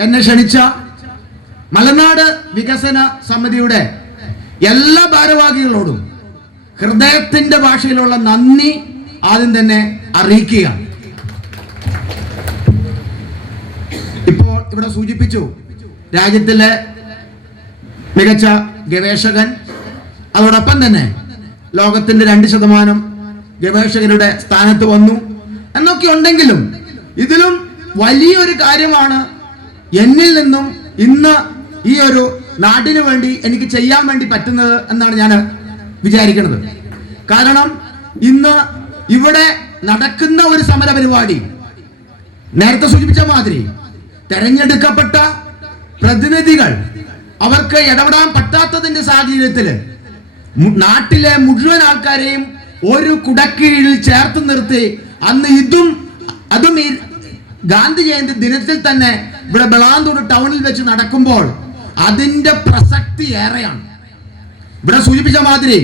എന്നെ ക്ഷണിച്ച മലനാട് വികസന സമിതിയുടെ എല്ലാ ഭാരവാഹികളോടും ഹൃദയത്തിന്റെ ഭാഷയിലുള്ള നന്ദി ആദ്യം തന്നെ അറിയിക്കുക ഇപ്പോൾ ഇവിടെ സൂചിപ്പിച്ചു രാജ്യത്തിലെ മികച്ച ഗവേഷകൻ അതോടൊപ്പം തന്നെ ലോകത്തിന്റെ രണ്ട് ശതമാനം ഗവേഷകരുടെ സ്ഥാനത്ത് വന്നു. എന്നൊക്കെ ഉണ്ടെങ്കിലും ഇതിലും വലിയൊരു കാര്യമാണ് എന്നിൽ നിന്നും ഇന്ന് ഈ ഒരു നാടിനു വേണ്ടി എനിക്ക് ചെയ്യാൻ വേണ്ടി പറ്റുന്നത് എന്നാണ് ഞാൻ വിചാരിക്കുന്നത്. കാരണം ഇന്ന് ഇവിടെ നടക്കുന്ന ഒരു സമര പരിപാടി നേരത്തെ സൂചിപ്പിച്ച മാതിരി തെരഞ്ഞെടുക്കപ്പെട്ട പ്രതിനിധികൾ അവർക്ക് ഇടപെടാൻ പറ്റാത്തതിന്റെ സാഹചര്യത്തിൽ നാട്ടിലെ മുഴുവൻ ആൾക്കാരെയും ഒരു കുടക്കീഴിൽ ചേർത്ത് നിർത്തി അന്ന് ഇതും അതും ഈ ഗാന്ധി ജയന്തി ദിനത്തിൽ തന്നെ ഇവിടെ ബളാന്തൂർ ടൗണിൽ വെച്ച് നടക്കുമ്പോൾ അതിന്റെ പ്രസക്തി ഏറെയാണ്. ഇവിടെ സൂചിപ്പിച്ച മാതിരി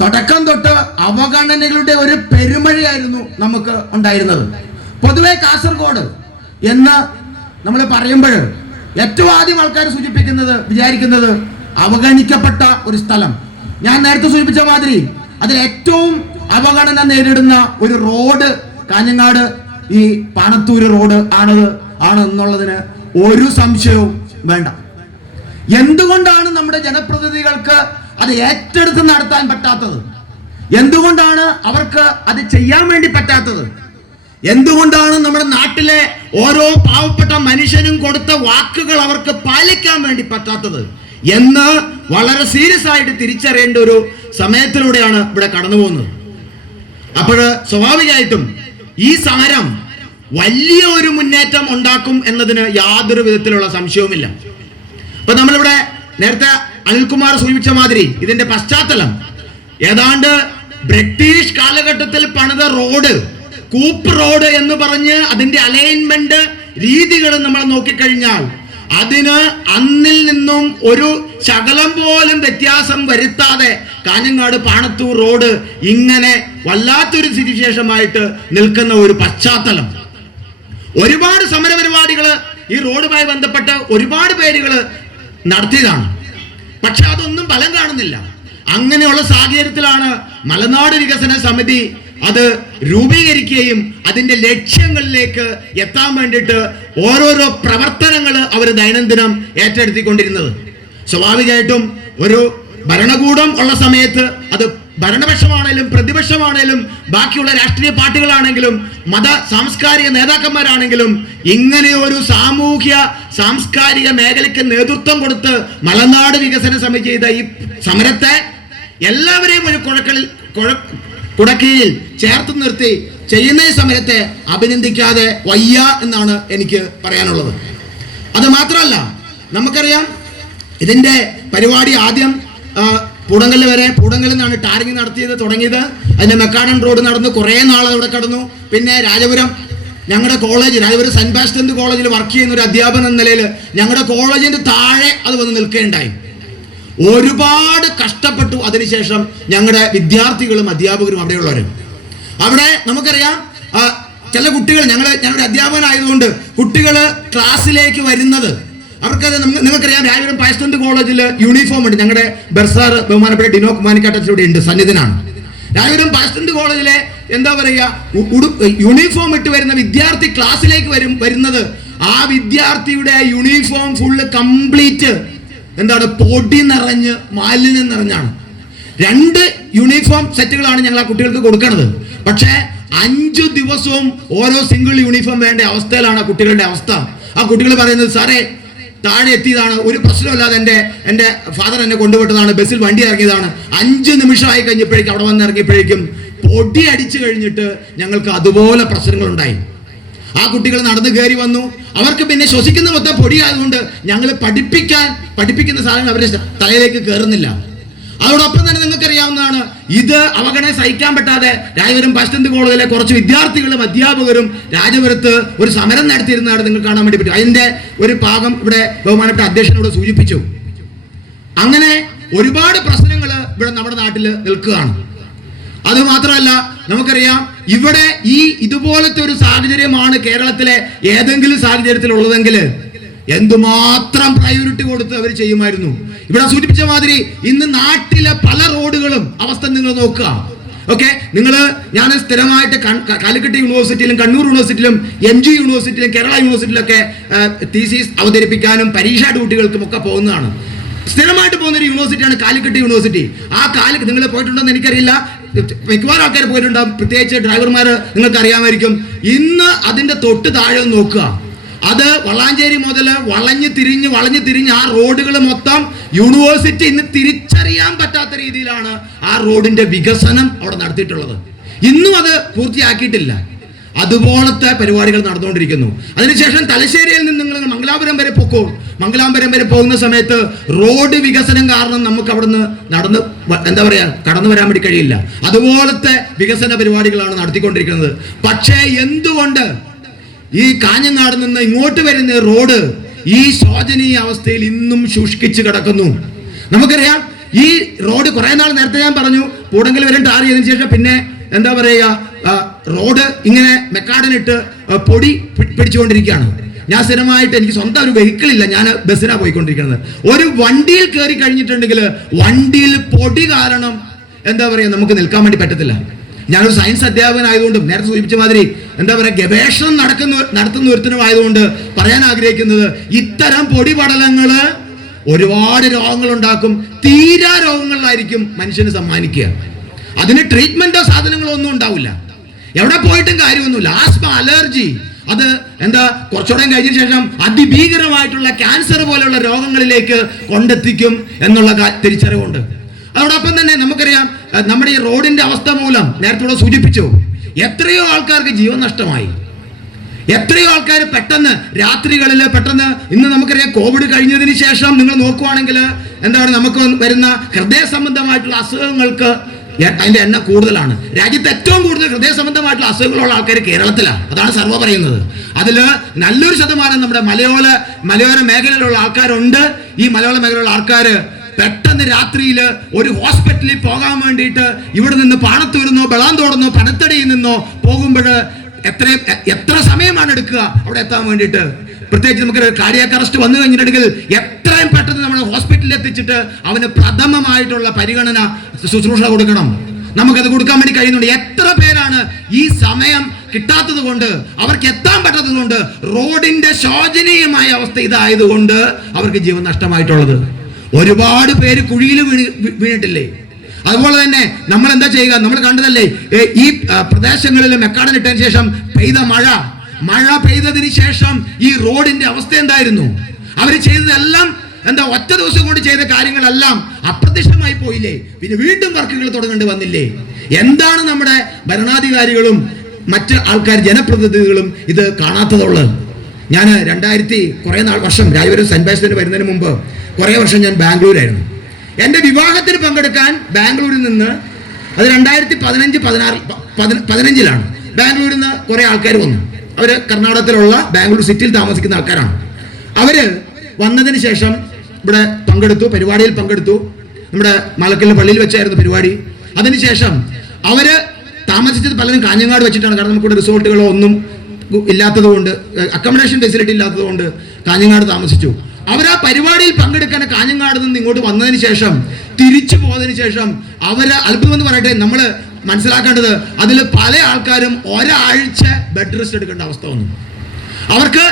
തുടക്കം തൊട്ട് അവഗണനകളുടെ ഒരു പെരുമഴയായിരുന്നു നമുക്ക് ഉണ്ടായിരുന്നത്. പൊതുവെ കാസർഗോഡ് എന്ന് നമ്മൾ പറയുമ്പോൾ ഏറ്റവും ആദ്യം ആൾക്കാർ സൂചിപ്പിക്കുന്നത് വിചാരിക്കുന്നത് അവഗണിക്കപ്പെട്ട ഒരു സ്ഥലം. ഞാൻ നേരത്തെ സൂചിപ്പിച്ച മാതിരി അതിൽ ഏറ്റവും അവഗണന നേരിടുന്ന ഒരു റോഡ് കാഞ്ഞങ്ങാട് ഈ പാണത്തൂര് റോഡ് ആണത്. ആണ് എന്നുള്ളതിന് ഒരു സംശയവും വേണ്ട. എന്തുകൊണ്ടാണ് നമ്മുടെ ജനപ്രതിനിധികൾക്ക് അത് ഏറ്റെടുത്ത് നടത്താൻ പറ്റാത്തത്? എന്തുകൊണ്ടാണ് അവർക്ക് അത് ചെയ്യാൻ വേണ്ടി പറ്റാത്തത്? എന്തുകൊണ്ടാണ് നമ്മുടെ നാട്ടിലെ ഓരോ പാവപ്പെട്ട മനുഷ്യനും കൊടുത്ത വാക്കുകൾ അവർക്ക് പാലിക്കാൻ വേണ്ടി പറ്റാത്തത്? എന്ന് വളരെ സീരിയസ് ആയിട്ട് തിരിച്ചറിയേണ്ട ഒരു സമയത്തിലൂടെയാണ് ഇവിടെ കടന്നു പോകുന്നത് അപ്പോൾ സ്വാഭാവികമായിട്ടും ഈ സമരം വലിയ ഒരു മുന്നേറ്റം ഉണ്ടാക്കും എന്നതിന് യാതൊരു വിധത്തിലുള്ള സംശയവുമില്ല. ഇപ്പൊ നമ്മളിവിടെ നേരത്തെ അനിൽകുമാർ സൂചിപ്പിച്ച മാതിരി ഇതിന്റെ പശ്ചാത്തലം. ഏതാണ്ട് ബ്രിട്ടീഷ് കാലഘട്ടത്തിൽ പണിത റോഡ് കൂപ്പ് റോഡ് എന്ന് പറഞ്ഞ് അതിന്റെ അലൈൻമെന്റ് രീതികൾ നമ്മൾ നോക്കിക്കഴിഞ്ഞാൽ അതിന് അന്നിൽ നിന്നും ഒരു ശകലം പോലും വ്യത്യാസം വരുത്താതെ കാഞ്ഞങ്ങാട് പാണത്തൂർ റോഡ് ഇങ്ങനെ വല്ലാത്തൊരു സ്ഥിതിശേഷമായിട്ട് നിൽക്കുന്ന ഒരു പശ്ചാത്തലം. ഒരുപാട് സമരപരിപാടികൾ ഈ റോഡുമായി ബന്ധപ്പെട്ട് ഒരുപാട് പേരുകൾ നടത്തിയതാണ്. പക്ഷെ അതൊന്നും ഫലം കാണുന്നില്ല. അങ്ങനെയുള്ള സാഹചര്യത്തിലാണ് മലനാട് വികസന സമിതി അത് രൂപീകരിക്കുകയും അതിന്റെ ലക്ഷ്യങ്ങളിലേക്ക് എത്താൻ വേണ്ടിയിട്ട് ഓരോരോ പ്രവർത്തനങ്ങൾ അവർ ദൈനംദിനം ഏറ്റെടുത്തിക്കൊണ്ടിരുന്നത്. സ്വാഭാവികമായിട്ടും ഒരു ഭരണകൂടം ഉള്ള സമയത്ത് അത് ഭരണപക്ഷമാണേലും പ്രതിപക്ഷമാണേലും ബാക്കിയുള്ള രാഷ്ട്രീയ പാർട്ടികളാണെങ്കിലും മത സാംസ്കാരിക നേതാക്കന്മാരാണെങ്കിലും ഇങ്ങനെ ഒരു സാമൂഹ്യ സാംസ്കാരിക മേഖലയ്ക്ക് നേതൃത്വം കൊടുത്ത് മലനാട് വികസന സമിതി ചെയ്ത ഈ സമരത്തെ എല്ലാവരെയും ഒരു കുഴക്കളിൽ കുഴ കുടക്കീഴിൽ ചേർത്ത് നിർത്തി ചെയ്യുന്ന ഈ സമരത്തെ അഭിനന്ദിക്കാതെ വയ്യ എന്നാണ് എനിക്ക് പറയാനുള്ളത്. അത് മാത്രമല്ല നമുക്കറിയാം ഇതിന്റെ പരിപാടി ആദ്യം പൂടങ്കൽ വരെ പൂടങ്കലിൽ നിന്നാണ് ടാറിങ് നടത്തിയത് തുടങ്ങിയത്. അതിന്റെ മെക്കാഡൻ റോഡ് നടന്ന് കുറേ നാൾ അവിടെ കടന്നു. പിന്നെ രാജപുരം ഞങ്ങളുടെ കോളേജ് രാജപുരം സെന്റ് ബാസ്റ്റന്ത് കോളേജിൽ വർക്ക് ചെയ്യുന്ന ഒരു അധ്യാപകൻ എന്ന നിലയിൽ ഞങ്ങളുടെ കോളേജിന്റെ താഴെ അത് വന്ന് നിൽക്കുകയുണ്ടായി. ഒരുപാട് കഷ്ടപ്പെട്ടു അതിനുശേഷം ഞങ്ങളുടെ വിദ്യാർത്ഥികളും അധ്യാപകരും അവിടെയുള്ളവരും. അവിടെ നമുക്കറിയാം ചില കുട്ടികൾ ഞങ്ങൾ ഞങ്ങളുടെ അധ്യാപകനായതുകൊണ്ട് കുട്ടികൾ ക്ലാസ്സിലേക്ക് വരുന്നത് അവർക്കത് നിങ്ങൾക്കറിയാം രാവിലെ പായസ്റ്റന്റ് കോളേജിൽ യൂണിഫോം ഉണ്ട്. ഞങ്ങളുടെ ബർസാർ ബഹുമാനപ്പെട്ട ഡിനോ കുമാനിക്കാട്ടച്ച് ഇവിടെ ഉണ്ട് സന്നിധനാണ്. രാവിലെ പായസ്റ്റന്റ് കോളേജിലെ എന്താ പറയുക യൂണിഫോം ഇട്ട് വരുന്ന വിദ്യാർത്ഥി ക്ലാസ്സിലേക്ക് വരും വരുന്നത് ആ വിദ്യാർത്ഥിയുടെ യൂണിഫോം ഫുള്ള് കംപ്ലീറ്റ് എന്താണ് പൊടി നിറഞ്ഞ് മാലിന്യം നിറഞ്ഞാണ്. രണ്ട് യൂണിഫോം സെറ്റുകളാണ് ഞങ്ങൾ ആ കുട്ടികൾക്ക് കൊടുക്കുന്നത് പക്ഷേ അഞ്ചു ദിവസവും ഓരോ സിംഗിൾ യൂണിഫോം വേണ്ട അവസ്ഥയിലാണ് ആ കുട്ടികളുടെ അവസ്ഥ. ആ കുട്ടികൾ പറയുന്നത് സാറേ താഴെ എത്തിയതാണ് ഒരു പ്രശ്നമില്ലാതെ എന്റെ എന്റെ ഫാദർ എന്നെ കൊണ്ടുവിട്ടതാണ്. ബസ്സിൽ വണ്ടി ഇറങ്ങിയതാണ്. അഞ്ച് നിമിഷമായി കഴിഞ്ഞപ്പോഴേക്കും അവിടെ വന്നിറങ്ങിയപ്പോഴേക്കും പൊടി അടിച്ചു കഴിഞ്ഞിട്ട് ഞങ്ങൾക്ക് അതുപോലെ പ്രശ്നങ്ങളുണ്ടായി. ആ കുട്ടികൾ നടന്നു കയറി വന്നു. അവർക്ക് പിന്നെ ശ്വസിക്കുന്ന മൊത്തം പൊടിയായതുകൊണ്ട് ഞങ്ങൾ പഠിപ്പിക്കാൻ പഠിപ്പിക്കുന്ന സാധനങ്ങൾ അവരുടെ തലയിലേക്ക് കയറുന്നില്ല. അതോടൊപ്പം തന്നെ നിങ്ങൾക്ക് അറിയാവുന്നതാണ് ഇത് അവഗണന സഹിക്കാൻ പറ്റാതെ രാജപുരം പശ്ചിന്ത് കോളേജിലെ കുറച്ച് വിദ്യാർത്ഥികളും അധ്യാപകരും രാജപുരത്ത് ഒരു സമരം നടത്തിയിരുന്നതാണ് നിങ്ങൾക്ക് കാണാൻ വേണ്ടി പറ്റും. അതിന്റെ ഒരു ഭാഗം ഇവിടെ ബഹുമാനപ്പെട്ട അധ്യക്ഷനോട് സൂചിപ്പിച്ചു. അങ്ങനെ ഒരുപാട് പ്രശ്നങ്ങൾ ഇവിടെ നമ്മുടെ നാട്ടിൽ നിൽക്കുകയാണ്. അത് മാത്രമല്ല നമുക്കറിയാം ഇവിടെ ഈ ഇതുപോലത്തെ ഒരു സാഹചര്യമാണ് കേരളത്തിലെ ഏതെങ്കിലും സാഹചര്യത്തിൽ ഉള്ളതെങ്കിൽ എന്തുമാത്രം പ്രയോറിറ്റി കൊടുത്ത് അവർ ചെയ്യുമായിരുന്നു. ഇവിടെ സൂചിപ്പിച്ച മാതിരി ഇന്ന് നാട്ടിലെ പല റോഡുകളും അവസ്ഥ നിങ്ങൾ നോക്കുക. ഓക്കെ നിങ്ങൾ ഞാൻ സ്ഥിരമായിട്ട് കാലിക്കട്ട് യൂണിവേഴ്സിറ്റിയിലും കണ്ണൂർ യൂണിവേഴ്സിറ്റിയിലും എം ജി യൂണിവേഴ്സിറ്റിയിലും കേരള യൂണിവേഴ്സിറ്റിയിലൊക്കെ തീസീസ് അവതരിപ്പിക്കാനും പരീക്ഷാ ഡ്യൂട്ടികൾക്കും ഒക്കെ പോകുന്നതാണ്. സ്ഥിരമായിട്ട് പോകുന്ന ഒരു യൂണിവേഴ്സിറ്റിയാണ് കാലിക്കട്ട് യൂണിവേഴ്സിറ്റി ആ കാലിക്കറ്റ് നിങ്ങൾ പോയിട്ടുണ്ടോ എന്ന് എനിക്കറിയില്ല. മിക്കവാറും ആൾക്കാർ പോയിട്ടുണ്ടാകും പ്രത്യേകിച്ച് ഡ്രൈവർമാർ നിങ്ങൾക്ക് അറിയാമായിരിക്കും ഇന്ന് അതിന്റെ തൊട്ട് താഴെ നോക്കുക. അത് വള്ളാഞ്ചേരി മുതൽ വളഞ്ഞ് തിരിഞ്ഞ് വളഞ്ഞ് തിരിഞ്ഞ് ആ റോഡുകൾ മൊത്തം യൂണിവേഴ്സിറ്റി ഇന്ന് തിരിച്ചറിയാൻ പറ്റാത്ത രീതിയിലാണ് ആ റോഡിന്റെ വികസനം അവിടെ നടത്തിയിട്ടുള്ളത്. ഇന്നും അത് പൂർത്തിയാക്കിയിട്ടില്ല. അതുപോലത്തെ പരിപാടികൾ നടന്നുകൊണ്ടിരിക്കുന്നു. അതിനുശേഷം തലശ്ശേരിയിൽ നിന്ന് നിങ്ങൾ മംഗലാപുരം വരെ പൊക്കോ മംഗലാപുരം വരെ പോകുന്ന സമയത്ത് റോഡ് വികസനം കാരണം നമുക്ക് അവിടുന്ന് നടന്ന് എന്താ പറയാ കടന്നു വരാൻ വേണ്ടി കഴിയില്ല. അതുപോലത്തെ വികസന പരിപാടികളാണ് നടത്തിക്കൊണ്ടിരിക്കുന്നത്. പക്ഷേ എന്തുകൊണ്ട് ഈ കാഞ്ഞങ്ങാട് നിന്ന് ഇങ്ങോട്ട് വരുന്ന റോഡ് ഈ ശോചനീയ അവസ്ഥയിൽ ഇന്നും ശുഷ്കിച്ച് കിടക്കുന്നു. നമുക്കറിയാം ഈ റോഡ് കുറെ നാൾ നേരത്തെ ഞാൻ പറഞ്ഞു കൂടെങ്കിൽ വരും ടാർ ചെയ്തതിനു ശേഷം പിന്നെ എന്താ പറയുക റോഡ് ഇങ്ങനെ മെക്കാടനിട്ട് പൊടി പിടിച്ചുകൊണ്ടിരിക്കുകയാണ്. ഞാൻ സ്ഥിരമായിട്ട് എനിക്ക് സ്വന്തം ഒരു വെഹിക്കിൾ ഇല്ല ഞാൻ ബസ്സിനാണ് പോയിക്കൊണ്ടിരിക്കുന്നത്. ഒരു വണ്ടിയിൽ കയറി കഴിഞ്ഞിട്ടുണ്ടെങ്കിൽ വണ്ടിയിൽ പൊടി കാരണം എന്താ പറയുക നമുക്ക് നിൽക്കാൻ വേണ്ടി പറ്റത്തില്ല. ഞാനൊരു സയൻസ് അധ്യാപകനായതുകൊണ്ടും നേരത്തെ സൂചിപ്പിച്ച മാതിരി എന്താ പറയുക ഗവേഷണം നടക്കുന്ന നടത്തുന്ന ഒരുത്തനും ആയതുകൊണ്ട് പറയാൻ ആഗ്രഹിക്കുന്നത് ഇത്തരം പൊടിപടലങ്ങൾ ഒരുപാട് രോഗങ്ങൾ ഉണ്ടാക്കും തീരാ രോഗങ്ങളിലായിരിക്കും മനുഷ്യന് സമ്മാനിക്കുക. അതിന് ട്രീറ്റ്മെന്റോ സാധനങ്ങളോ ഒന്നും ഉണ്ടാവില്ല. എവിടെ പോയിട്ടും കാര്യമൊന്നുമില്ല. ആസ്മ അലർജി അത് എന്താ കുറച്ചുകൂടെ കഴിഞ്ഞ ശേഷം അതിഭീകരമായിട്ടുള്ള ക്യാൻസർ പോലെയുള്ള രോഗങ്ങളിലേക്ക് കൊണ്ടെത്തിക്കും എന്നുള്ള തിരിച്ചറിവുണ്ട്. അതോടൊപ്പം തന്നെ നമുക്കറിയാം നമ്മുടെ ഈ റോഡിന്റെ അവസ്ഥ മൂലം നേരത്തെ ഇവിടെ സൂചിപ്പിച്ചു എത്രയോ ആൾക്കാർക്ക് ജീവൻ നഷ്ടമായി. എത്രയോ ആൾക്കാർ പെട്ടെന്ന് രാത്രികളിൽ പെട്ടെന്ന് ഇന്ന് നമുക്കറിയാം കോവിഡ് കഴിഞ്ഞതിന് ശേഷം നിങ്ങൾ നോക്കുവാണെങ്കിൽ എന്താണ് നമുക്ക് വരുന്ന ഹൃദയ സംബന്ധമായിട്ടുള്ള അസുഖങ്ങൾക്ക് അതിന്റെ എണ്ണം കൂടുതലാണ്. രാജ്യത്ത് ഏറ്റവും കൂടുതൽ ഹൃദയ സംബന്ധമായിട്ടുള്ള അസുഖങ്ങളുള്ള ആൾക്കാർ കേരളത്തിലാണ്. അതാണ് സർവ പറയുന്നത്. അതിൽ നല്ലൊരു ശതമാനം നമ്മുടെ മലയോര മലയോര മേഖലയിലുള്ള ആൾക്കാരുണ്ട്. ഈ മലയോര മേഖലയിലുള്ള ആൾക്കാർ പെട്ടെന്ന് രാത്രിയിൽ ഒരു ഹോസ്പിറ്റലിൽ പോകാൻ വേണ്ടിയിട്ട് ഇവിടെ നിന്ന് ബളാൻ ബളാന്തോടുന്നോ പനത്തടിയിൽ നിന്നോ പോകുമ്പോൾ എത്ര എത്ര സമയമാണ് എടുക്കുക അവിടെ എത്താൻ വേണ്ടിയിട്ട്? പ്രത്യേകിച്ച് നമുക്ക് കാർഡിയാക് അറസ്റ്റ് വന്നു കഴിഞ്ഞിട്ടുണ്ടെങ്കിൽ എത്രയും പെട്ടെന്ന് നമ്മൾ ഹോസ്പിറ്റലിൽ എത്തിച്ചിട്ട് അവന് പ്രഥമമായിട്ടുള്ള പരിഗണന ശുശ്രൂഷ കൊടുക്കണം. നമുക്കത് കൊടുക്കാൻ വേണ്ടി കഴിയുന്നുണ്ട്. എത്ര പേരാണ് ഈ സമയം കിട്ടാത്തത് കൊണ്ട് അവർക്ക് എത്താൻ പറ്റാത്തത് കൊണ്ട് റോഡിന്റെ ശോചനീയമായ അവസ്ഥ ഇതായതുകൊണ്ട് അവർക്ക് ജീവൻ നഷ്ടമായിട്ടുള്ളത്. ഒരുപാട് പേര് കുഴിയിൽ വീണ് വീണിട്ടില്ലേ? അതുപോലെ തന്നെ നമ്മൾ എന്താ ചെയ്യുക? നമ്മൾ കണ്ടതല്ലേ? ഈ പ്രദേശങ്ങളിൽ മെക്കാടൻ ഇട്ടതിന് ശേഷം പെയ്ത മഴ. മഴ പെയ്തതിന് ശേഷം ഈ റോഡിന്റെ അവസ്ഥ എന്തായിരുന്നു? അവർ ചെയ്തതെല്ലാം എന്താ ഒറ്റ ദിവസം കൊണ്ട് ചെയ്ത കാര്യങ്ങളെല്ലാം അപ്രത്യക്ഷമായി പോയില്ലേ? പിന്നെ വീണ്ടും വർക്കുകൾ തുടങ്ങേണ്ടി വന്നില്ലേ? എന്താണ് നമ്മുടെ ഭരണാധികാരികളും മറ്റ് ആൾക്കാർ ജനപ്രതിനിധികളും ഇത് കാണാത്തതുള്ളത്? ഞാൻ രണ്ടായിരത്തി കുറേ നാൾ വർഷം രാജപുരം സെന്റ് ബാസ്റ്റന് വരുന്നതിന് മുമ്പ് കുറേ വർഷം ഞാൻ ബാംഗ്ലൂരായിരുന്നു. എന്റെ വിവാഹത്തിന് പങ്കെടുക്കാൻ ബാംഗ്ലൂരിൽ നിന്ന് അത് രണ്ടായിരത്തി പതിനഞ്ച് പതിനാറ് പതിനഞ്ചിലാണ്. ബാംഗ്ലൂരിൽ നിന്ന് കുറേ ആൾക്കാർ വന്നു. അവർ കർണാടകത്തിലുള്ള ബാംഗ്ലൂർ സിറ്റിയിൽ താമസിക്കുന്ന ആൾക്കാരാണ്. അവർ വന്നതിന് ശേഷം ഇവിടെ പങ്കെടുത്തു പരിപാടിയിൽ പങ്കെടുത്തു. നമ്മുടെ മലക്കല്ല് പള്ളിയിൽ വെച്ചായിരുന്നു പരിപാടി. അതിനുശേഷം അവർ താമസിച്ചത് പലരും കാഞ്ഞങ്ങാട് വെച്ചിട്ടാണ്. കാരണം നമുക്കിവിടെ റിസോർട്ടുകളോ ഒന്നും ഇല്ലാത്തത് കൊണ്ട് അക്കോമഡേഷൻ ഫെസിലിറ്റി ഇല്ലാത്തതുകൊണ്ട് കാഞ്ഞങ്ങാട് താമസിച്ചു. അവർ ആ പരിപാടിയിൽ പങ്കെടുക്കാൻ കാഞ്ഞങ്ങാട് നിന്ന് ഇങ്ങോട്ട് വന്നതിന് ശേഷം തിരിച്ചു പോയതിന് ശേഷം അവർ അത്ഭുതം എന്ന് പറയട്ടെ നമ്മൾ മനസ്സിലാക്കേണ്ടത് അതിൽ പല ആൾക്കാരും ഒരാഴ്ച ബെഡ് റെസ്റ്റ് എടുക്കേണ്ട അവസ്ഥ വന്നു. അവർക്ക്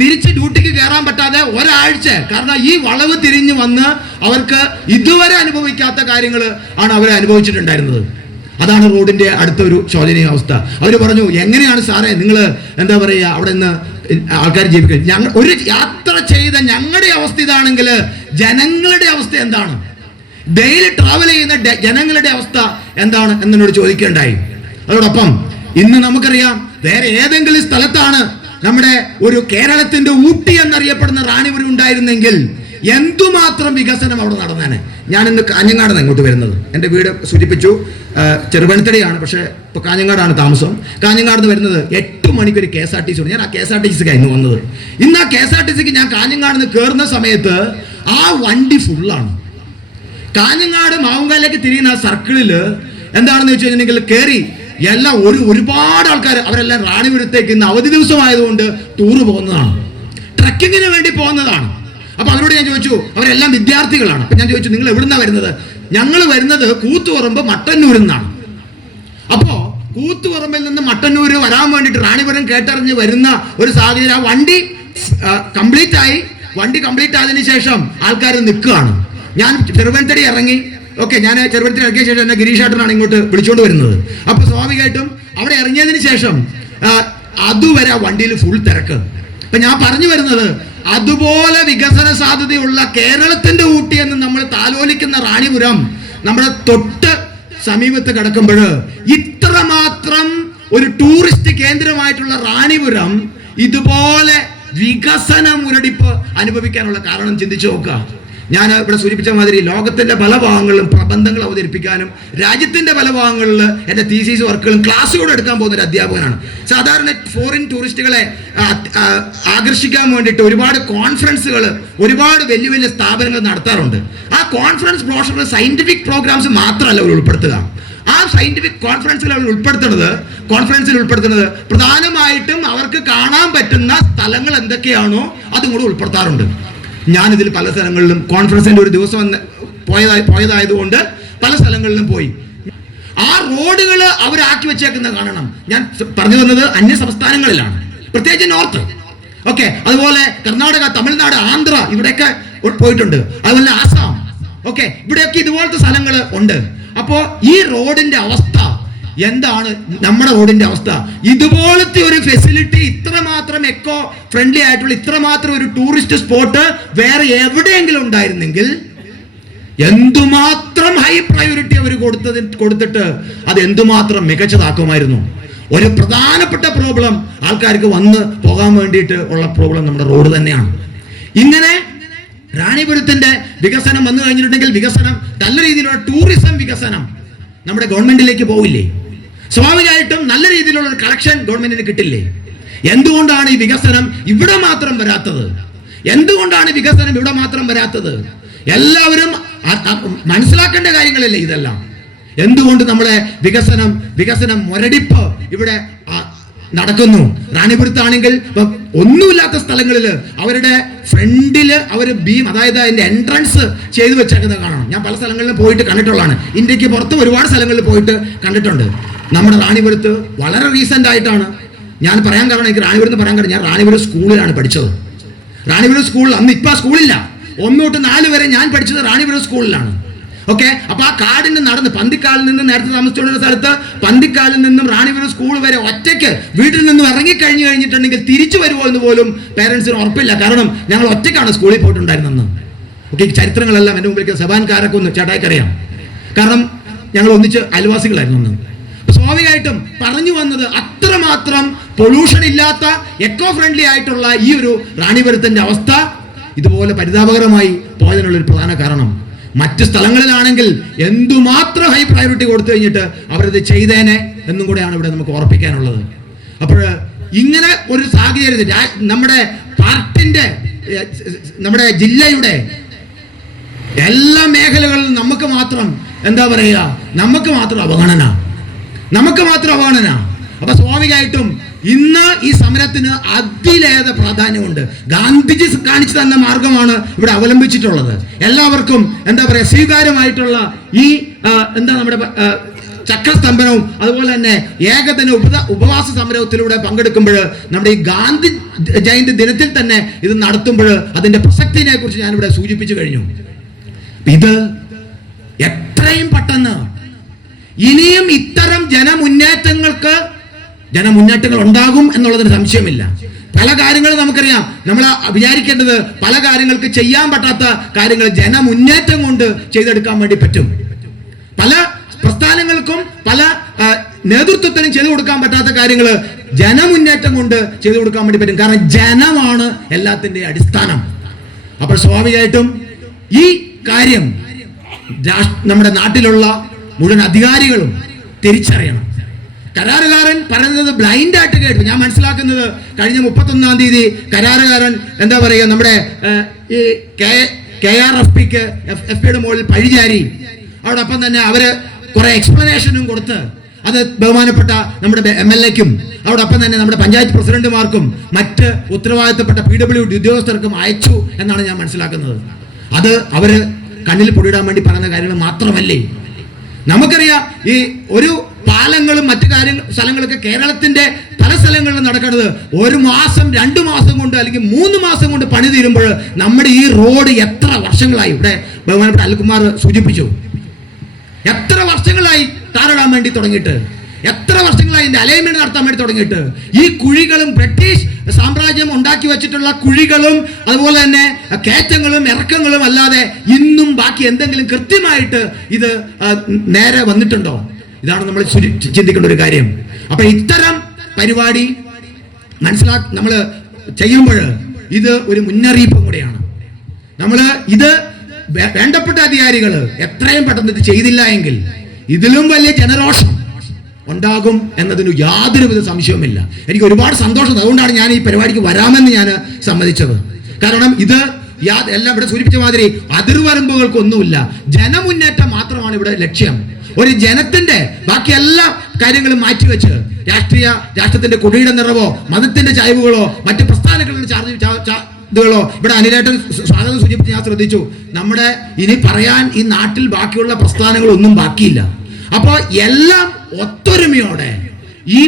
തിരിച്ച് ഡ്യൂട്ടിക്ക് കയറാൻ പറ്റാതെ ഒരാഴ്ച കാരണം ഈ വളവ് തിരിഞ്ഞു വന്ന് അവർക്ക് ഇതുവരെ അനുഭവിക്കാത്ത കാര്യങ്ങൾ ആണ് അവർ അനുഭവിച്ചിട്ടുണ്ടായിരുന്നത്. അതാണ് റോഡിന്റെ അടുത്തൊരു ശോചനീയ അവസ്ഥ. അവർ പറഞ്ഞു എങ്ങനെയാണ് സാറേ നിങ്ങൾ എന്താ പറയുക അവിടെ നിന്ന് ആൾക്കാർ ജീവിക്കുക ഞങ്ങൾ ഒരു യാത്ര ചെയ്ത ഞങ്ങളുടെ അവസ്ഥ ഇതാണെങ്കിൽ ജനങ്ങളുടെ അവസ്ഥ എന്താണ്? ഡെയിലി ട്രാവൽ ചെയ്യുന്ന ജനങ്ങളുടെ അവസ്ഥ എന്താണ് എന്നോട് ചോദിക്കേണ്ടായി. അതോടൊപ്പം ഇന്ന് നമുക്കറിയാം വേറെ ഏതെങ്കിലും സ്ഥലത്താണ് നമ്മുടെ ഒരു കേരളത്തിന്റെ ഊട്ടി എന്നറിയപ്പെടുന്ന റാണിപുരം ഉണ്ടായിരുന്നെങ്കിൽ എന്തുമാത്രം വികസനം അവിടെ നടന്നേനെ? ഞാൻ ഇന്ന് കാഞ്ഞങ്ങാടാണ് ഇങ്ങോട്ട് വരുന്നത്. എന്റെ വീട് സൂചിപ്പിച്ചു. ചെറുപണിത്തടിയാണ് പക്ഷേ ഇപ്പോൾ കാഞ്ഞങ്ങാടാണ് താമസം. കാഞ്ഞങ്ങാട് നിന്ന് വരുന്നത് എട്ട് മണിക്ക് ഒരു K S R T C ഉണ്ട് ഞാൻ ആ കെ എസ് ആർ ടി സിക്ക് ഇന്ന് വന്നത്. ഇന്ന് ആ കെ എസ് ആർ ടി സിക്ക് ഞാൻ കാഞ്ഞങ്ങാട് നിന്ന് കയറുന്ന സമയത്ത് ആ വണ്ടി ഫുള്ളാണ് കാഞ്ഞങ്ങാട് മാവുങ്കാലിലേക്ക് തിരിയുന്ന ആ സർക്കിളിൽ എന്താണെന്ന് വെച്ച് കഴിഞ്ഞിട്ടുണ്ടെങ്കിൽ കയറി എല്ലാം ഒരു ഒരുപാട് ആൾക്കാർ അവരെല്ലാം റാണിപുരത്തേക്ക് ഇന്ന് അവധി ദിവസമായതുകൊണ്ട് ടൂറ് പോകുന്നതാണ്. ട്രക്കിങ്ങിന് വേണ്ടി പോകുന്നതാണ്. അപ്പൊ അവരോട് ഞാൻ ചോദിച്ചു അവരെല്ലാം വിദ്യാർത്ഥികളാണ്. ഞാൻ ചോദിച്ചു നിങ്ങൾ എവിടുന്നാ വരുന്നത്? ഞങ്ങൾ വരുന്നത് കൂത്തുപറമ്പ് മട്ടന്നൂരിൽ നിന്നാണ് അപ്പോ കൂത്തുപറമ്പിൽ നിന്ന് മട്ടന്നൂര് വരാൻ വേണ്ടിയിട്ട് റാണിപുരം കേട്ടറിഞ്ഞ് വരുന്ന ഒരു സാഹചര്യം ആ വണ്ടി കംപ്ലീറ്റ് ആയി വണ്ടി കംപ്ലീറ്റ് ആയതിനു ശേഷം ആൾക്കാർ നിൽക്കുകയാണ്. ഞാൻ ചെറുവൻതടി ഇറങ്ങി. ഓക്കെ ഞാൻ ചെറുവൻതടി ഇറക്കിയ ശേഷം എന്നെ ഗിരീഷേട്ടനാണ് ഇങ്ങോട്ട് വിളിച്ചുകൊണ്ട് വരുന്നത്. അപ്പൊ സ്വാഭാവികമായിട്ടും അവിടെ ഇറങ്ങിയതിന് ശേഷം അതുവരെ ആ വണ്ടിയിൽ ഫുൾ തിരക്ക്. അപ്പൊ ഞാൻ പറഞ്ഞു വരുന്നത് അതുപോലെ വികസന സാധ്യതയുള്ള കേരളത്തിന്റെ ഊട്ടി എന്ന് നമ്മൾ താലോലിക്കുന്ന റാണിപുരം നമ്മുടെ തൊട്ട് സമീപത്ത് കിടക്കുമ്പോൾ ഇത്രമാത്രം ഒരു ടൂറിസ്റ്റ് കേന്ദ്രമായിട്ടുള്ള റാണിപുരം ഇതുപോലെ വികസന മുരടിപ്പ് അനുഭവിക്കാനുള്ള കാരണം ചിന്തിച്ചു നോക്കുക. ഞാൻ ഇവിടെ സൂചിപ്പിച്ച മാതിരി ലോകത്തിന്റെ പല ഭാഗങ്ങളിലും പ്രബന്ധങ്ങൾ അവതരിപ്പിക്കാനും രാജ്യത്തിന്റെ പല ഭാഗങ്ങളിൽ എന്റെ തീസീസ് വർക്കുകളും ക്ലാസ്സുകളും എടുക്കാൻ പോകുന്ന ഒരു അധ്യാപകനാണ്. സാധാരണ ഫോറിൻ ടൂറിസ്റ്റുകളെ ആകർഷിക്കാൻ വേണ്ടിയിട്ട് ഒരുപാട് കോൺഫറൻസുകൾ ഒരുപാട് വലിയ വലിയ സ്ഥാപനങ്ങൾ നടത്താറുണ്ട്. ആ കോൺഫറൻസ് ബ്രോഷറിൽ സയന്റിഫിക് പ്രോഗ്രാംസ് മാത്രമല്ല അവർ ഉൾപ്പെടുത്തുക. ആ സയന്റിഫിക് കോൺഫറൻസിൽ അവർ ഉൾപ്പെടുത്തുന്നത് കോൺഫറൻസിൽ ഉൾപ്പെടുത്തുന്നത് പ്രധാനമായിട്ടും അവർക്ക് കാണാൻ പറ്റുന്ന സ്ഥലങ്ങൾ എന്തൊക്കെയാണോ അതും കൂടെ ഉൾപ്പെടുത്താറുണ്ട്. ഞാനിതിൽ പല സ്ഥലങ്ങളിലും കോൺഫറൻസിന്റെ ഒരു ദിവസം പോയതായി പോയതായതുകൊണ്ട് പല സ്ഥലങ്ങളിലും പോയി. ആ റോഡുകൾ അവരാക്കി വെച്ചേക്കുന്ന കാണണം. ഞാൻ പറഞ്ഞു വന്നത് അന്യ സംസ്ഥാനങ്ങളിലാണ്. പ്രത്യേകിച്ച് നോർത്ത്. ഓക്കെ അതുപോലെ കർണാടക തമിഴ്നാട് ആന്ധ്ര ഇവിടെയൊക്കെ പോയിട്ടുണ്ട്. അതുപോലെ ആസാം. ഓക്കെ ഇവിടെയൊക്കെ ഇതുപോലത്തെ സ്ഥലങ്ങൾ ഉണ്ട്. അപ്പോൾ ഈ റോഡിന്റെ അവസ്ഥ എന്താണ് നമ്മുടെ റോഡിന്റെ അവസ്ഥ? ഇതുപോലത്തെ ഒരു ഫെസിലിറ്റി ഇത്രമാത്രം എക്കോ ഫ്രണ്ട്ലി ആയിട്ടുള്ള ഇത്രമാത്രം ഒരു ടൂറിസ്റ്റ് സ്പോട്ട് വേറെ എവിടെയെങ്കിലും ഉണ്ടായിരുന്നെങ്കിൽ എന്തുമാത്രം ഹൈ പ്രയോറിറ്റി അവർ കൊടുത്തത് കൊടുത്തിട്ട് അത് എന്തുമാത്രം മികച്ചതാക്കുമായിരുന്നു? ഒരു പ്രധാനപ്പെട്ട പ്രോബ്ലം ആൾക്കാർക്ക് വന്ന് പോകാൻ വേണ്ടിയിട്ട് ഉള്ള പ്രോബ്ലം നമ്മുടെ റോഡ് തന്നെയാണ്. ഇങ്ങനെ റാണിപുരത്തിന്റെ വികസനം വന്നു കഴിഞ്ഞിട്ടുണ്ടെങ്കിൽ വികസനം നല്ല രീതിയിലുള്ള ടൂറിസം വികസനം നമ്മുടെ ഗവൺമെന്റിലേക്ക് പോവില്ലേ? സ്വാഭാവികമായിട്ടും നല്ല രീതിയിലുള്ള ഒരു കളക്ഷൻ ഗവൺമെന്റിന് കിട്ടില്ലേ? എന്തുകൊണ്ടാണ് ഈ വികസനം ഇവിടെ മാത്രം വരാത്തത്? എന്തുകൊണ്ടാണ് വികസനം ഇവിടെ മാത്രം വരാത്തത്? എല്ലാവരും മനസ്സിലാക്കേണ്ട കാര്യങ്ങളല്ലേ ഇതെല്ലാം? എന്തുകൊണ്ട് നമ്മുടെ വികസനം വികസനം മുരടിപ്പ് ഇവിടെ നടക്കുന്നു? റാണിപുരത്താണെങ്കിൽ ഒന്നുമില്ലാത്ത സ്ഥലങ്ങളിൽ അവരുടെ ഫ്രണ്ടിൽ അവർ ബീം അതായത് അതിന്റെ എൻട്രൻസ് ചെയ്തു വെച്ചേക്കുന്നത് കാണണം. ഞാൻ പല സ്ഥലങ്ങളിലും പോയിട്ട് കണ്ടിട്ടുള്ളതാണ്. ഇന്ത്യയ്ക്ക് പുറത്ത് ഒരുപാട് സ്ഥലങ്ങളിൽ പോയിട്ട് കണ്ടിട്ടുണ്ട്. നമ്മുടെ റാണിപുരത്ത് വളരെ റീസെന്റ് ആയിട്ടാണ്. ഞാൻ പറയാൻ കാരണം എനിക്ക് റാണിപുരത്ത് പറയാൻ കാരണം ഞാൻ റാണിപുരം സ്കൂളിലാണ് പഠിച്ചത്. റാണിപുരം സ്കൂളിൽ അന്ന് ഇപ്പം സ്കൂളില്ല ഒന്ന് തൊട്ട് നാല് വരെ ഞാൻ പഠിച്ചത് റാണിപുരം സ്കൂളിലാണ് ഓക്കെ അപ്പൊ ആ കാടിന് നടന്ന് പന്തിക്കാലിൽ നിന്ന് നേരത്തെ താമസിച്ചുകൊണ്ടിരുന്ന സ്ഥലത്ത് പന്തിക്കാലിൽ നിന്നും റാണിപുരം സ്കൂൾ വരെ ഒറ്റയ്ക്ക് വീട്ടിൽ നിന്നും ഇറങ്ങി കഴിഞ്ഞു കഴിഞ്ഞിട്ടുണ്ടെങ്കിൽ തിരിച്ചു വരുമോ എന്ന് പോലും പേരൻസിന് ഉറപ്പില്ല. കാരണം ഞങ്ങൾ ഒറ്റയ്ക്കാണ് സ്കൂളിൽ പോയിട്ടുണ്ടായിരുന്നെന്ന് ഓക്കെ ചരിത്രങ്ങളെല്ലാം എന്റെ മുമ്പിലേക്ക് സബാൻകാരൊക്കെ ഒന്ന് ചേട്ടായിക്കറിയാം. കാരണം ഞങ്ങൾ ഒന്നിച്ച് അയൽവാസികളായിരുന്നു അന്ന്. സ്വാഭാവികമായിട്ടും പറഞ്ഞു വന്നത് അത്രമാത്രം പൊല്യൂഷൻ ഇല്ലാത്ത എക്കോ ഫ്രണ്ട്ലി ആയിട്ടുള്ള ഈ ഒരു റാണിപുരത്തിന്റെ അവസ്ഥ ഇതുപോലെ പരിതാപകരമായി പോയതിനുള്ള ഒരു പ്രധാന കാരണം. മറ്റ് സ്ഥലങ്ങളിലാണെങ്കിൽ എന്തുമാത്രം ഹൈ പ്രയോറിറ്റി കൊടുത്തു കഴിഞ്ഞിട്ട് അവരത് ചെയ്തേനെ എന്നും കൂടെയാണ് ഇവിടെ നമുക്ക് ഓർപ്പിക്കാനുള്ളത് അപ്പോൾ ഇങ്ങനെ ഒരു സാഹചര്യത്തിൽ നമ്മുടെ പാർട്ടിന്റെ നമ്മുടെ ജില്ലയുടെ എല്ലാ മേഖലകളിലും നമുക്ക് മാത്രം എന്താ പറയുക നമുക്ക് മാത്രം അവഗണന. നമുക്ക് മാത്രം അവഗണന അപ്പൊ സ്വാഭാവികമായിട്ടും ഇന്ന് ഈ സമരത്തിന് അതിലേറെ പ്രാധാന്യമുണ്ട്. ഗാന്ധിജി കാണിച്ചു തന്ന മാർഗമാണ് ഇവിടെ അവലംബിച്ചിട്ടുള്ളത്. എല്ലാവർക്കും എന്താ പറയുക സ്വീകാര്യമായിട്ടുള്ള ഈ എന്താ നമ്മുടെ ചക്രസ്തംഭനവും അതുപോലെ തന്നെ ഏകദിന ഉപ ഉപവാസ സമരത്തിലൂടെ പങ്കെടുക്കുമ്പോൾ നമ്മുടെ ഈ ഗാന്ധി ജയന്തി ദിനത്തിൽ തന്നെ ഇത് നടത്തുമ്പോൾ അതിന്റെ പ്രസക്തിനെ കുറിച്ച് ഞാനിവിടെ സൂചിപ്പിച്ചു കഴിഞ്ഞു. ഇത് എത്രയും പെട്ടെന്ന് ഇനിയും ഇത്തരം ജനമുന്നേറ്റങ്ങൾക്ക് ജനമുന്നേറ്റങ്ങൾ ഉണ്ടാകും എന്നുള്ളതിന് സംശയമില്ല. പല കാര്യങ്ങളും നമുക്കറിയാം. നമ്മൾ വിചാരിക്കേണ്ടത് പല കാര്യങ്ങൾക്ക് ചെയ്യാൻ പറ്റാത്ത കാര്യങ്ങൾ ജനമുന്നേറ്റം കൊണ്ട് ചെയ്തെടുക്കാൻ വേണ്ടി പറ്റും. പല പ്രസ്ഥാനങ്ങൾക്കും പല നേതൃത്വത്തിനും ചെയ്തു കൊടുക്കാൻ പറ്റാത്ത കാര്യങ്ങൾ ജനമുന്നേറ്റം കൊണ്ട് ചെയ്തു കൊടുക്കാൻ വേണ്ടി പറ്റും. കാരണം ജനമാണ് എല്ലാത്തിന്റെ അടിസ്ഥാനം. അപ്പോൾ സ്വാഭാവികമായിട്ടും ഈ കാര്യം നമ്മുടെ നാട്ടിലുള്ള മുഴുവൻ അധികാരികളും തിരിച്ചറിയണം. കരാറുകാരൻ പറയുന്നത് ബ്ലൈൻഡ് ആയിട്ട് കേട്ടു. ഞാൻ മനസ്സിലാക്കുന്നത് കഴിഞ്ഞ മുപ്പത്തൊന്നാം തീയതി കരാറുകാരൻ എന്താ പറയുക നമ്മുടെ ഈ കെ ആർ എഫ് പിക്ക് എഫ് പിയുടെ മുകളിൽ പഴിചാരി അതോടൊപ്പം തന്നെ അവർ കുറെ എക്സ്പ്ലനേഷനും കൊടുത്ത് അത് ബഹുമാനപ്പെട്ട നമ്മുടെ എം എൽ എക്കും അതോടൊപ്പം തന്നെ നമ്മുടെ പഞ്ചായത്ത് പ്രസിഡന്റുമാർക്കും മറ്റ് ഉത്തരവാദിത്തപ്പെട്ട പി ഡബ്ല്യു ഡി ഉദ്യോഗസ്ഥർക്കും അയച്ചു എന്നാണ് ഞാൻ മനസ്സിലാക്കുന്നത്. അത് അവർ കണ്ണിൽ പൊടിയിടാൻ വേണ്ടി പറയുന്ന കാര്യങ്ങൾ മാത്രമല്ലേ? നമുക്കറിയാം ഈ ഒരു പാലങ്ങളും മറ്റു കാര്യങ്ങൾ സ്ഥലങ്ങളൊക്കെ കേരളത്തിന്റെ പല സ്ഥലങ്ങളിലും നടക്കുന്നത് ഒരു മാസം രണ്ട് മാസം കൊണ്ട് അല്ലെങ്കിൽ മൂന്ന് മാസം കൊണ്ട് പണി തീരുമ്പോൾ നമ്മുടെ ഈ റോഡ് എത്ര വർഷങ്ങളായി? ഇവിടെ ബഹുമാനപ്പെട്ട അൽകുമാർ സൂചിപ്പിച്ചു. എത്ര വർഷങ്ങളായി താരടാൻ വേണ്ടി തുടങ്ങിയിട്ട്? എത്ര വർഷങ്ങളായി ഇതിന്റെ അലൈൻമെന്റ് നടത്താൻ വേണ്ടി തുടങ്ങിയിട്ട്? ഈ കുഴികളും ബ്രിട്ടീഷ് സാമ്രാജ്യം ഉണ്ടാക്കി വെച്ചിട്ടുള്ള കുഴികളും അതുപോലെ തന്നെ കയറ്റങ്ങളും ഇറക്കങ്ങളും അല്ലാതെ ഇന്നും ബാക്കി എന്തെങ്കിലും കൃത്യമായിട്ട് ഇത് നേരെ വന്നിട്ടുണ്ടോ? ഇതാണ് നമ്മൾ ചിന്തിക്കേണ്ട ഒരു കാര്യം. അപ്പൊ ഇത്തരം പരിപാടി മനസ്സിലാ നമ്മൾ ചെയ്യുമ്പോൾ ഇത് ഒരു മുന്നറിയിപ്പും കൂടെയാണ്. നമ്മൾ ഇത് വേണ്ടപ്പെട്ട അധികാരികൾ എത്രയും പെട്ടെന്ന് ഇത് ചെയ്തില്ല എങ്കിൽ ഇതിലും വലിയ ജനരോഷം ഉണ്ടാകും എന്നതിന് യാതൊരുവിധ സംശയവുമില്ല. എനിക്ക് ഒരുപാട് സന്തോഷം. അതുകൊണ്ടാണ് ഞാൻ ഈ പരിപാടിക്ക് വരാമെന്ന് ഞാൻ സമ്മതിച്ചത്. കാരണം ഇത് യാ- എല്ലാം ഇവിടെ സൂചിപ്പിച്ച മാതിരി അതിർവരമ്പുകൾക്കൊന്നുമില്ല. ജനമുന്നേറ്റം മാത്രമാണ് ഇവിടെ ലക്ഷ്യം. ഒരു ജനത്തിന്റെ ബാക്കി എല്ലാ കാര്യങ്ങളും മാറ്റിവെച്ച് രാഷ്ട്രീയ രാഷ്ട്രത്തിന്റെ കൊടിയുടെ നിറവോ മതത്തിന്റെ ചായ്വുകളോ മറ്റ് പ്രസ്ഥാനങ്ങളുടെ ചാർജ് ഇതുകളോ ഇവിടെ അനിലേട്ടൻ സ്വാഗതം സൂചിപ്പിച്ച് ഞാൻ ശ്രദ്ധിച്ചു. നമ്മുടെ ഇനി പറയാൻ ഈ നാട്ടിൽ ബാക്കിയുള്ള പ്രസ്ഥാനങ്ങളൊന്നും ബാക്കിയില്ല. അപ്പോൾ എല്ലാം ഒത്തൊരുമയോടെ ഈ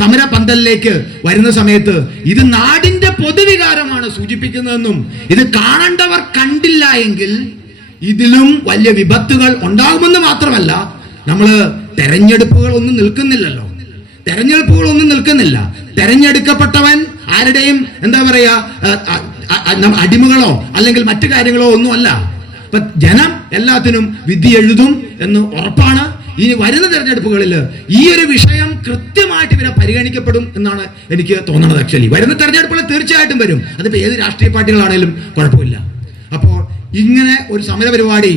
സമര പന്തലിലേക്ക് വരുന്ന സമയത്ത് ഇത് നാടിന്റെ പൊതുവികാരമാണ് സൂചിപ്പിക്കുന്നതെന്നും ഇത് കാണേണ്ടവർ കണ്ടില്ല എങ്കിൽ ഇതിലും വലിയ വിപത്തുകൾ ഉണ്ടാകുമെന്ന് മാത്രമല്ല നമ്മൾ തെരഞ്ഞെടുപ്പുകൾ ഒന്നും നിൽക്കുന്നില്ലല്ലോ. തെരഞ്ഞെടുപ്പുകൾ ഒന്നും നിൽക്കുന്നില്ല. തെരഞ്ഞെടുക്കപ്പെട്ടവൻ ആരുടെയും എന്താ പറയാ അടിമകളോ അല്ലെങ്കിൽ മറ്റു കാര്യങ്ങളോ ഒന്നുമല്ല. അപ്പൊ ജനം എല്ലാത്തിനും വിധി എഴുതും എന്ന് ഉറപ്പാണ്. ഇനി വരുന്ന തെരഞ്ഞെടുപ്പുകളിൽ ഈ ഒരു വിഷയം കൃത്യമായിട്ട് ഇവരെ പരിഗണിക്കപ്പെടും എന്നാണ് എനിക്ക് തോന്നുന്നത് ആക്ച്വലി വരുന്ന തെരഞ്ഞെടുപ്പുകൾ തീർച്ചയായിട്ടും വരും. അതിപ്പോ ഏത് രാഷ്ട്രീയ പാർട്ടികളാണേലും കുഴപ്പമില്ല. അപ്പോൾ ഇങ്ങനെ ഒരു സമര പരിപാടി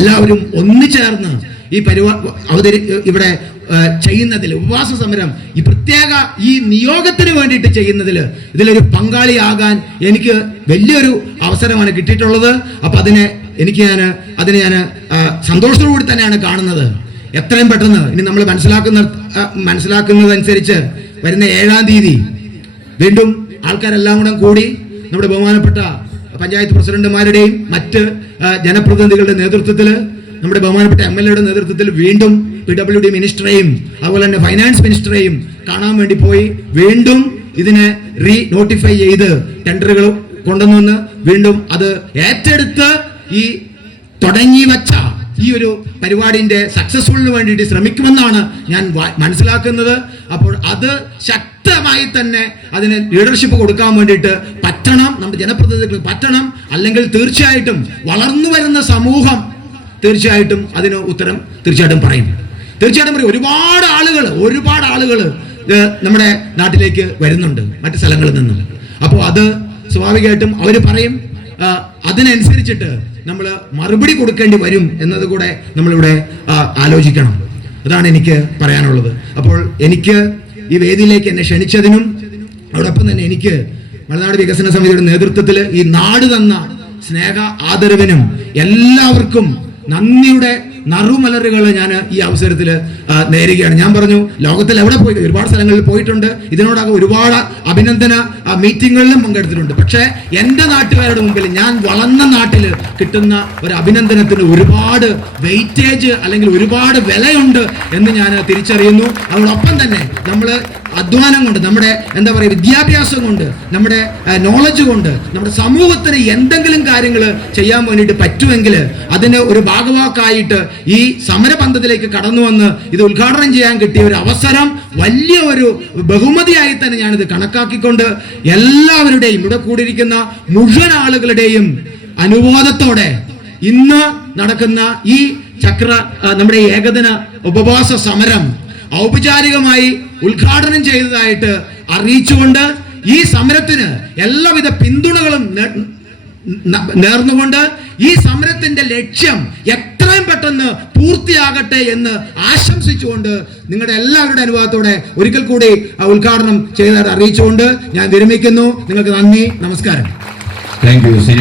എല്ലാവരും ഒന്നിച്ചേർന്ന് ഈ പരിപാ അവതരി ഇവിടെ ചെയ്യുന്നതിൽ ഉപവാസ സമരം ഈ പ്രത്യേക ഈ നിയോഗത്തിന് വേണ്ടിയിട്ട് ചെയ്യുന്നതിൽ ഇതിലൊരു പങ്കാളിയാകാൻ എനിക്ക് വലിയൊരു അവസരമാണ് കിട്ടിയിട്ടുള്ളത്. അപ്പം അതിനെ എനിക്ക് ഞാൻ അതിനെ ഞാൻ സന്തോഷത്തോടുകൂടി തന്നെയാണ് കാണുന്നത്. എത്രയും പെട്ടെന്ന്. ഇനി നമ്മൾ മനസ്സിലാക്കുന്ന മനസ്സിലാക്കുന്നതനുസരിച്ച് വരുന്ന ഏഴാം തീയതി വീണ്ടും ആൾക്കാരെല്ലാം കൂടെ കൂടി നമ്മുടെ ബഹുമാനപ്പെട്ട പഞ്ചായത്ത് പ്രസിഡന്റുമാരുടെയും മറ്റ് ജനപ്രതിനിധികളുടെ നേതൃത്വത്തിൽ നമ്മുടെ ബഹുമാനപ്പെട്ട എം എൽ എയുടെ നേതൃത്വത്തിൽ വീണ്ടും പി ഡബ്ല്യു ഡി മിനിസ്റ്ററെയും അതുപോലെ തന്നെ ഫൈനാൻസ് മിനിസ്റ്ററെയും കാണാൻ വേണ്ടി പോയി വീണ്ടും ഇതിനെ റീ നോട്ടിഫൈ ചെയ്ത് ടെൻഡറുകൾ കൊണ്ടുവന്ന് വീണ്ടും അത് ഏറ്റെടുത്ത് ഈ തുടങ്ങി വച്ച ഈ ഒരു പരിപാടിന്റെ സക്സസ്ഫുള്ളിന് വേണ്ടിയിട്ട് ശ്രമിക്കുമെന്നാണ് ഞാൻ മനസ്സിലാക്കുന്നത്. അപ്പോൾ അത് ശക്തമായി തന്നെ അതിന് ലീഡർഷിപ്പ് കൊടുക്കാൻ വേണ്ടിയിട്ട് പറ്റണം നമ്മുടെ ജനപ്രതിനിധികൾ പറ്റണം അല്ലെങ്കിൽ തീർച്ചയായിട്ടും വളർന്നു വരുന്ന സമൂഹം തീർച്ചയായിട്ടും അതിന് ഉത്തരം തീർച്ചയായിട്ടും പറയും. തീർച്ചയായിട്ടും പറയും. ഒരുപാട് ആളുകൾ ഒരുപാട് ആളുകൾ നമ്മുടെ നാട്ടിലേക്ക് വരുന്നുണ്ട് മറ്റു സ്ഥലങ്ങളിൽ നിന്നും. അപ്പോൾ അത് സ്വാഭാവികമായിട്ടും അവർ പറയും. അതിനനുസരിച്ചിട്ട് നമ്മൾ മറുപടി കൊടുക്കേണ്ടി വരും എന്നത് കൂടെ നമ്മളിവിടെ ആലോചിക്കണം. അതാണ് എനിക്ക് പറയാനുള്ളത്. അപ്പോൾ എനിക്ക് ഈ വേദിയിലേക്ക് എന്നെ ക്ഷണിച്ചതിനും അതോടൊപ്പം തന്നെ എനിക്ക് മലനാട് വികസന സമിതിയുടെ നേതൃത്വത്തിൽ ഈ നാട് തന്ന സ്നേഹ ആദരവിനും എല്ലാവർക്കും നന്ദിയുടെ നറുമലറുകൾ ഞാൻ ഈ അവസരത്തിൽ നേരുകയാണ്. ഞാൻ പറഞ്ഞു ലോകത്തിൽ എവിടെ പോയി ഒരുപാട് സ്ഥലങ്ങളിൽ പോയിട്ടുണ്ട്. ഇതിനോടകം ഒരുപാട് അഭിനന്ദന മീറ്റിങ്ങുകളിലും പങ്കെടുത്തിട്ടുണ്ട്. പക്ഷേ എന്റെ നാട്ടുകാരുടെ മുമ്പിൽ ഞാൻ വളർന്ന നാട്ടിൽ കിട്ടുന്ന ഒരു അഭിനന്ദനത്തിന് ഒരുപാട് വെയിറ്റേജ് അല്ലെങ്കിൽ ഒരുപാട് വിലയുണ്ട് എന്ന് ഞാൻ തിരിച്ചറിയുന്നു. അതോടൊപ്പം തന്നെ നമ്മൾ അധ്വാനം കൊണ്ട് നമ്മുടെ എന്താ പറയുക വിദ്യാഭ്യാസം കൊണ്ട് നമ്മുടെ നോളജ് കൊണ്ട് നമ്മുടെ സമൂഹത്തിന് എന്തെങ്കിലും കാര്യങ്ങൾ ചെയ്യാൻ വേണ്ടിയിട്ട് പറ്റുമെങ്കിൽ അതിന് ഒരു ഭാഗവാക്കായിട്ട് ഈ സമരപന്തത്തിലേക്ക് കടന്നു വന്ന് ഇത് ഉദ്ഘാടനം ചെയ്യാൻ കിട്ടിയ ഒരു അവസരം വലിയ ഒരു ബഹുമതിയായി തന്നെ ഞാനിത് കണക്കാക്കിക്കൊണ്ട് എല്ലാവരുടെയും ഇവിടെ കൂടിയിരിക്കുന്ന മുഴുവൻ ആളുകളുടെയും അനുവാദത്തോടെ ഇന്ന് നടക്കുന്ന ഈ ചക്ര നമ്മുടെ ഏകദിന ഉപവാസ സമരം ഔപചാരികമായി ഉദ്ഘാടനം ചെയ്തതായിട്ട് അറിയിച്ചുകൊണ്ട് ഈ സമരത്തിന് എല്ലാവിധ പിന്തുണകളും നേർന്നുകൊണ്ട് ഈ സമരത്തിന്റെ ലക്ഷ്യം എത്രയും പെട്ടെന്ന് പൂർത്തിയാകട്ടെ എന്ന് ആശംസിച്ചുകൊണ്ട് നിങ്ങളുടെ എല്ലാവരുടെ അനുഭവത്തോടെ ഒരിക്കൽ കൂടി ഉദ്ഘാടനം ചെയ്തതായിട്ട് അറിയിച്ചുകൊണ്ട് ഞാൻ വിരമിക്കുന്നു. നിങ്ങൾക്ക് നന്ദി. നമസ്കാരം. Thank you sir